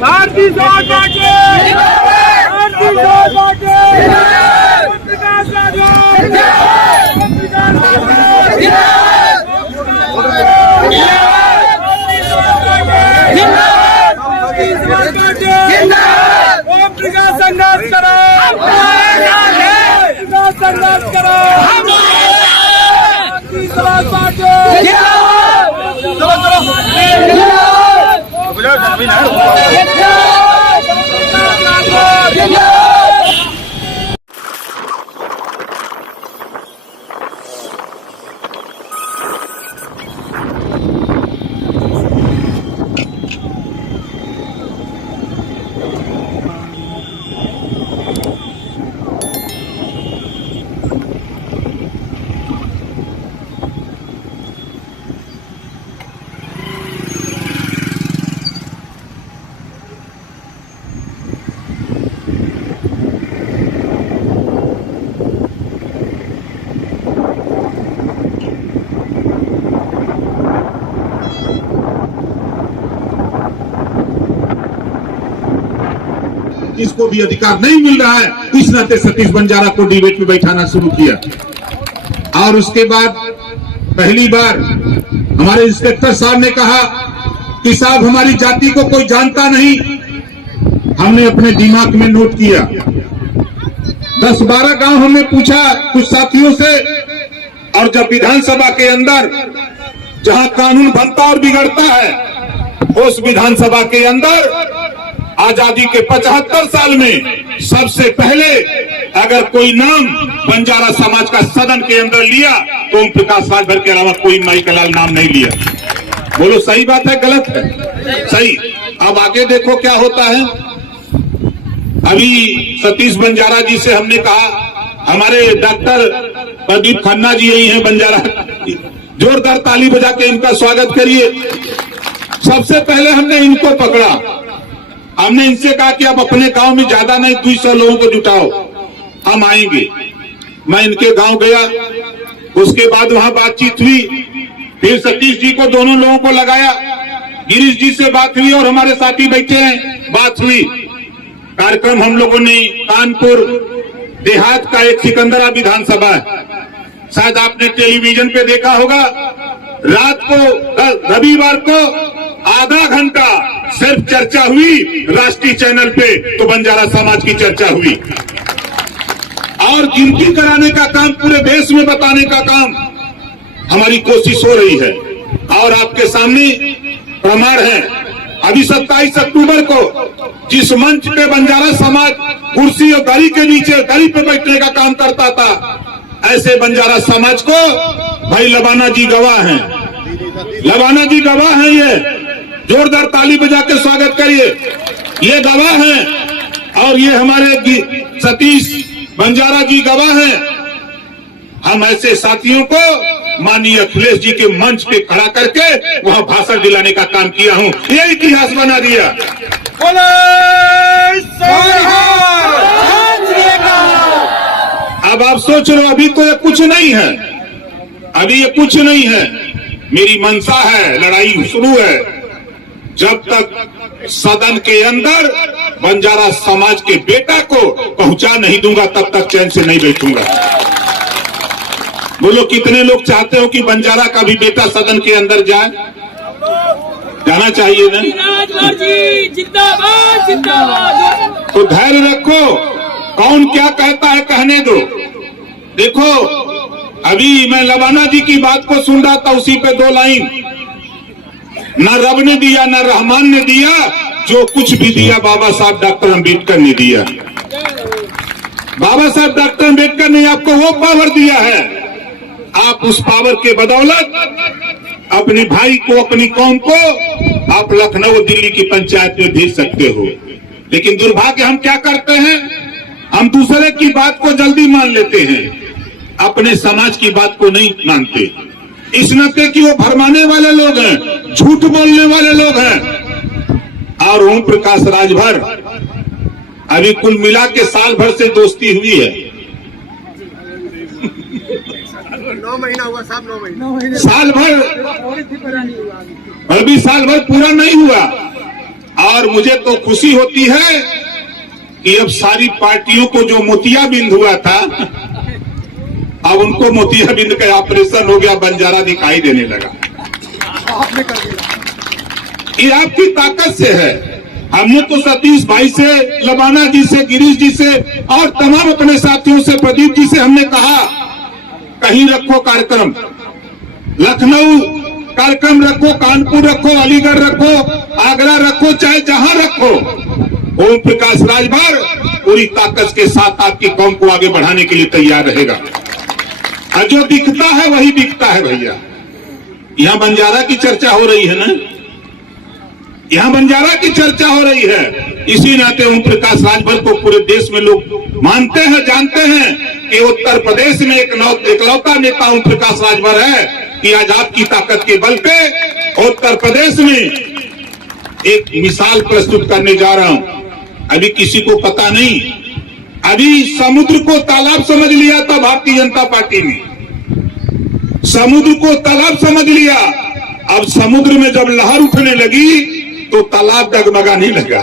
भारतीय जनता संघर्ष करो, संघर्ष करो, इसको भी अधिकार नहीं मिल रहा है, इस नाते सतीश बंजारा को डिबेट में बैठाना शुरू किया। और उसके बाद पहली बार हमारे इंस्पेक्टर साहब ने कहा कि साहब हमारी जाति को कोई जानता नहीं। हमने अपने दिमाग में नोट किया, 10-12 गांव हमने पूछा कुछ साथियों से, और जब विधानसभा के अंदर जहां कानून बनता और बिगड़ता है, उस विधानसभा के अंदर आजादी के 75 साल में सबसे पहले अगर कोई नाम बंजारा समाज का सदन के अंदर लिया तो ओम प्रकाश राजभर के अलावा कोई माई का लाल नाम नहीं लिया। बोलो सही बात है गलत है? सही। अब आगे देखो क्या होता है। अभी सतीश बंजारा जी से हमने कहा, हमारे डॉक्टर प्रदीप खन्ना जी यही हैं बंजारा, जोरदार ताली बजा के इनका स्वागत करिए। सबसे पहले हमने इनको पकड़ा, हमने इनसे कहा कि आप अपने गांव में ज्यादा नहीं 200 लोगों को जुटाओ, हम आएंगे। मैं इनके गांव गया, उसके बाद वहां बातचीत हुई, फिर सतीश जी को दोनों लोगों को लगाया, गिरीश जी से बात हुई और हमारे साथी बैठे हैं, बात हुई। कार्यक्रम हम लोगों ने कानपुर देहात का एक सिकंदरा विधानसभा है, शायद आपने टेलीविजन पे देखा होगा, रात को रविवार को आधा घंटा सिर्फ चर्चा हुई राष्ट्रीय चैनल पे, तो बंजारा समाज की चर्चा हुई। और गिनती कराने का काम, पूरे देश में बताने का काम हमारी कोशिश हो रही है। और आपके सामने प्रमाण है, अभी 27 अक्टूबर को जिस मंच पे बंजारा समाज कुर्सी और दरी के नीचे दरी पे बैठने का काम करता था, ऐसे बंजारा समाज को भाई लबाना जी गवाह हैं, लबाना जी गवाह हैं। ये जोरदार ताली बजा के स्वागत करिए, ये गवाह हैं। और ये हमारे सतीश बंजारा जी गवाह हैं। हम ऐसे साथियों को माननीय अखिलेश जी के मंच पे खड़ा करके वहां भाषण दिलाने का काम किया हूं, ये इतिहास बना दिया। अब आप सोच रहे हो अभी तो ये कुछ नहीं है, अभी ये कुछ नहीं है। मेरी मंशा है, लड़ाई शुरू है। जब तक सदन के अंदर बंजारा समाज के बेटा को पहुंचा नहीं दूंगा, तब तक चैन से नहीं बैठूंगा। बोलो कितने लोग चाहते हो कि बंजारा का भी बेटा सदन के अंदर जाए? जाना चाहिए ना? जिंदाबाद जिंदाबाद। तो धैर्य रखो, कौन क्या कहता है कहने दो। देखो अभी मैं लबाना जी की बात को सुन रहा था, उसी पे 2 लाइन, न रब ने दिया न रहमान ने दिया, जो कुछ भी दिया बाबा साहब डॉक्टर अम्बेडकर ने दिया। बाबा साहब डॉक्टर अम्बेडकर ने आपको वो पावर दिया है, आप उस पावर के बदौलत अपने भाई को, अपनी कौम को आप लखनऊ दिल्ली की पंचायत में भेज सकते हो। लेकिन दुर्भाग्य हम क्या करते हैं, हम दूसरे की बात को जल्दी मान लेते हैं, अपने समाज की बात को नहीं मानते। इस नाते कि वो भरमाने वाले लोग हैं, झूठ बोलने वाले लोग हैं। और ओम प्रकाश राजभर अभी कुल मिला के साल भर से दोस्ती हुई है। महीना हुआ साहब, 9 महीना। साल भर, अभी साल भर पूरा नहीं हुआ। और मुझे तो खुशी होती है कि अब सारी पार्टियों को जो मोतियाबिंद हुआ था, अब उनको मोतियाबिंद का ऑपरेशन हो गया, बंजारा दिखाई देने लगा। ये आपकी ताकत से है। हमने तो सतीश भाई से, लबाना जी से, गिरीश जी से और तमाम अपने साथियों से, प्रदीप जी से हमने कहा कहीं रखो कार्यक्रम, लखनऊ कार्यक्रम रखो, कानपुर रखो, अलीगढ़ रखो, आगरा रखो, चाहे जहां रखो, ओम प्रकाश राजभर पूरी ताकत के साथ आपकी कौम को आगे बढ़ाने के लिए तैयार रहेगा। और जो दिखता है वही बिकता है भैया। यहां बंजारा की चर्चा हो रही है ना, यहां बंजारा की चर्चा हो रही है। इसी नाते ओम प्रकाश राजभर को पूरे देश में लोग मानते हैं, जानते हैं कि उत्तर प्रदेश में एकलौता नेता ओम प्रकाश राजभर है कि आज आपकी ताकत के बल पे उत्तर प्रदेश में एक मिसाल प्रस्तुत करने जा रहा हूं। अभी किसी को पता नहीं, अभी समुद्र को तालाब समझ लिया था भारतीय जनता पार्टी ने, समुद्र को तालाब समझ लिया। अब समुद्र में जब लहर उठने लगी तो तालाब डगमगाने लगा।